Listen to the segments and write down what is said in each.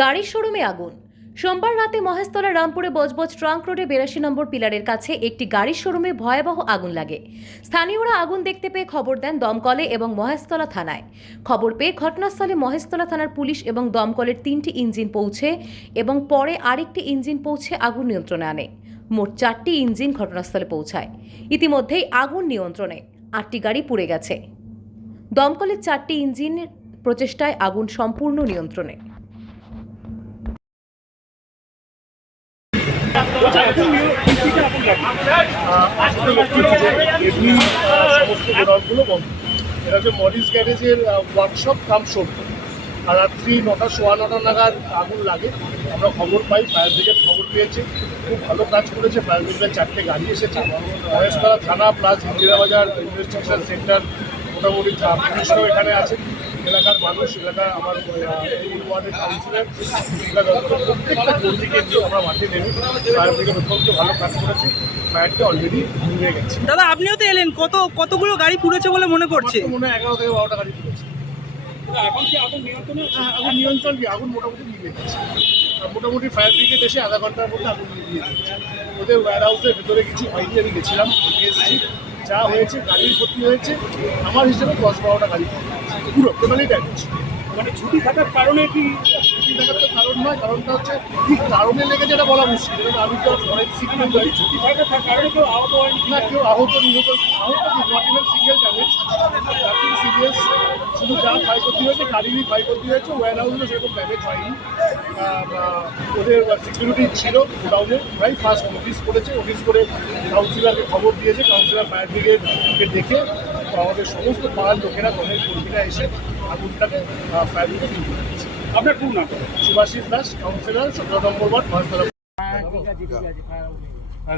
গাড়ির শোরুমে আগুন। সোমবার রাতে মহেশতলা রামপুরে বজবজ ট্রাঙ্ক রোডে বিরাশি নম্বর পিলারের কাছে একটি গাড়ির শোরুমে ভয়াবহ আগুন লাগে। স্থানীয়রা আগুন দেখতে পেয়ে খবর দেন দমকলে এবং মহেশতলা থানায়। খবর পেয়ে ঘটনাস্থলে মহেশতলা থানার পুলিশ এবং দমকলের তিনটি ইঞ্জিন পৌঁছে এবং পরে আরেকটি ইঞ্জিন পৌঁছে আগুন নিয়ন্ত্রণে আনে। মোট চারটি ইঞ্জিন ঘটনাস্থলে পৌঁছায়। ইতিমধ্যেই আগুন নিয়ন্ত্রণে আটটি গাড়ি পুড়ে গেছে। দমকলের চারটি ইঞ্জিনের প্রচেষ্টায় আগুন সম্পূর্ণ নিয়ন্ত্রণে। বন্ধ এটা হচ্ছে গ্যারেজের ওয়ার্কশপ আর রাত্রি নটা সোয়া নটা নাগাদ আগুন লাগে আমরা খবর পাই ফায়ার ব্রিগেড খবর পেয়েছে খুব ভালো কাজ করেছে ফায়ার ব্রিগেডের চারটে গাড়ি এসেছে মহেশতলা থানা প্লাস ইন্দিরাবাজার ইনভেস্টিগেশন সেন্টার মোটামুটি পুলিশরাও এখানে আছে এলাকার মানুষ এলাকার আমার এই ওয়ার্ডের কাউন্সিলর এলাকার প্রত্যেকটা কর্মীকে নিয়ে আমরা মাঠে নেমে ফায়ার ব্রিগেড অত্যন্ত ভালো কাজ করেছে ফায়ারটা অলরেডি নিভে গেছে। দাদা আপনিও তো এলেন কত কতগুলো গাড়ি পুড়েছে বলে মনে করছে? মনে হয় এগারো থেকে বারোটা গাড়ি তুলেছে এখন কি আগুন নিয়ন্ত্রণে আগুন নিয়ন্ত্রণ কি? আগুন মোটামুটি নিভে গেছে। মোটামুটি ফায়ার ব্রিগেড এসে আধা ঘণ্টার মধ্যে আগুন ওদের ওয়্যার হাউসের ভেতরে কিছু হয়নি আমি গেছিলাম এসেছি। যা হয়েছে গাড়ির ক্ষতি হয়েছে আমার হিসেবে দশ বারোটা গাড়ি। পুরো টোটালি ড্যামেজ মানে ছুটি থাকার কারণে কি? ছুটি থাকার তো কারণ নয় কারণটা হচ্ছে কি কারণে লেগে যেটা বলা মুশকিল যেটা আমি তো অনেক সিগন্যাল ছুটি থাকার কারণে কেউ আহত হয়নি? না কেউ আহত নিহত আহত সিগন্যাল সিঙ্গেল ড্যামেজ শুধু যা ক্ষয়ক্ষতি হয়েছে গাড়িরই ক্ষয়ক্ষতি হয়েছে ওয়ার হাউসে সেরকম ড্যামেজ হয়নি। ওদের সিকিউরিটি ছিল গোডাউনে প্রায় ফার্স্ট নোটিস করেছে নোটিস করে কাউন্সিলারকে খবর দিয়েছে কাউন্সিলর ফায়ার ব্রিগেডকে দেখে আমাদের সমস্ত পাড়ার লোকেরা দলের কর্মীরা এসে আগুনটাকে ফায়ার ব্রিগেড আপনার কোন নাম? সুভাষিস দাস কাউন্সিলর সতেরো নম্বর ওয়ার্ড মহেশতলা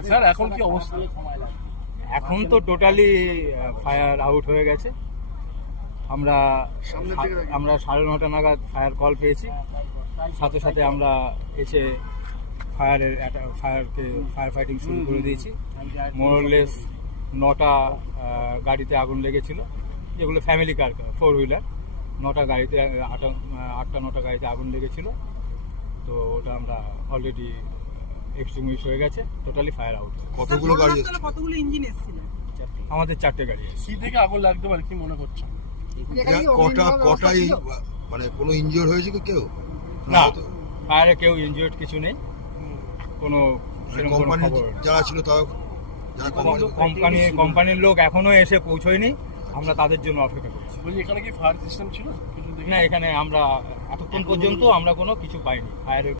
স্যার এখন কি অবস্থা? এখন তো টোটালি ফায়ার আউট হয়ে গেছে। আমরা আমরা সাড়ে নটা নাগাদ ফায়ার কল পেয়েছি। সাথে সাথে আমরা এসে ফায়ারের ফায়ারকে ফায়ার ফাইটিং শুরু করে দিয়েছি। মোরলেস নটা গাড়িতে আগুন লেগেছিল। যেগুলো ফ্যামিলি কার ফোর হুইলার নটা গাড়িতে আটা আটটা নটা গাড়িতে আগুন লেগেছিল। তো ওটা আমরা অলরেডি এক্সটিংগুইশ হয়ে গেছে। টোটালি ফায়ার আউট কতগুলো গাড়ি কতগুলো ইঞ্জিন এসেছিল? আমাদের চারটে গাড়ি আছে কি থেকে আগুন লাগতে পারে কি মনে করছেন? এরা কটা কটাই মানে কোনো ইনজিওর হয়েছে কি কেউ? না? ফায়ারে কেউ ইনজিওর্ড কিছু নেই। কোনো মানে খবর। যারা ছিল তারা যারা কোম্পানি কোম্পানি কোম্পানির লোক এখনও এসে পৌঁছয়নি। আমরা তাদের জন্য অপেক্ষা করছি। এখানে কি ফায়ার সিস্টেম ছিল? না এখানে আমরা এতক্ষণ পর্যন্ত আমরা কোনো কিছু পাইনি। ফায়ারের